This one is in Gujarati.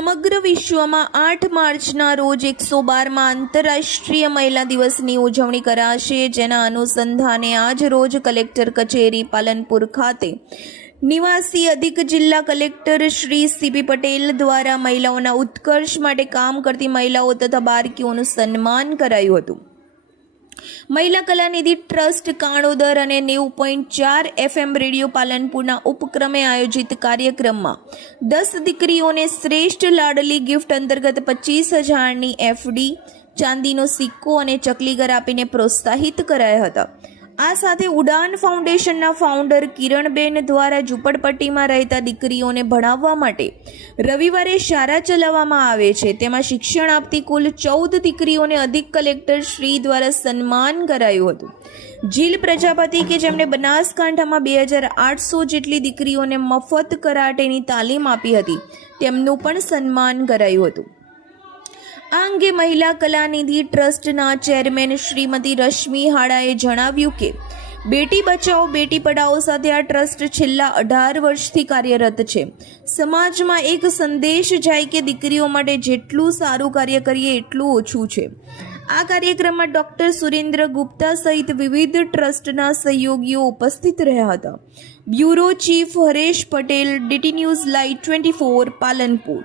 સમગ્ર વિશ્વમાં આઠ માર્ચના રોજ એકસો બારમાં આંતરરાષ્ટ્રીય મહિલા દિવસની ઉજવણી કરાશે. જેના અનુસંધાને આજ રોજ કલેક્ટર કચેરી પાલનપુર ખાતે નિવાસી અધિક જિલ્લા કલેક્ટર શ્રી સીપી પટેલ દ્વારા મહિલાઓના ઉત્કર્ષ માટે કામ કરતી મહિલાઓ તથા બાળકીઓનું સન્માન કરાયું હતું. મહિલા કલાનિધિ ટ્રસ્ટ કાણોદર અને નેવું પોઈન્ટ ચાર એફએમ રેડિયો પાલનપુરના ઉપક્રમે આયોજિત કાર્યક્રમમાં દસ દીકરીઓને શ્રેષ્ઠ લાડલી ગિફ્ટ અંતર્ગત પચીસ હજારની એફડી, ચાંદીનો સિક્કો અને ચકલીગર આપીને પ્રોત્સાહિત કરાયા હતા. આ સાથે ઉડાન ફાઉન્ડેશનના ફાઉન્ડર કિરણબેન દ્વારા ઝૂંપડપટ્ટીમાં રહેતા દીકરીઓને ભણાવવા માટે રવિવારે શાળા ચલાવવામાં આવે છે. તેમાં શિક્ષણ આપતી કુલ ચૌદ દીકરીઓને અધિક કલેક્ટર શ્રી દ્વારા સન્માન કરાયું હતું. જીલ પ્રજાપતિ કે જેમણે બનાસકાંઠામાં બે હજાર આઠસો જેટલી દીકરીઓને મફત કરાટેની તાલીમ આપી હતી, તેમનું પણ સન્માન કરાયું હતું. આ અંગે મહિલા કલાનિધિ ટ્રસ્ટના ચેરમેન શ્રીમતી રશ્મિ હાડાએ જણાવ્યું કે, બેટી બચાવો બેટી પઢાઓ સાથે આ ટ્રસ્ટ છેલ્લા અઢાર વર્ષથી કાર્યરત છે. સમાજમાં એક સંદેશ જાય કે દીકરીઓ માટે જેટલું સારું કાર્ય કરીએ, એટલું ઓછું છે. આ કાર્યક્રમમાં ડૉક્ટર સુરેન્દ્ર ગુપ્તા સહિત વિવિધ ટ્રસ્ટના સહયોગીઓ ઉપસ્થિત રહ્યા હતા. Bureau chief Haresh Patel, DT news live twenty four Palanpur.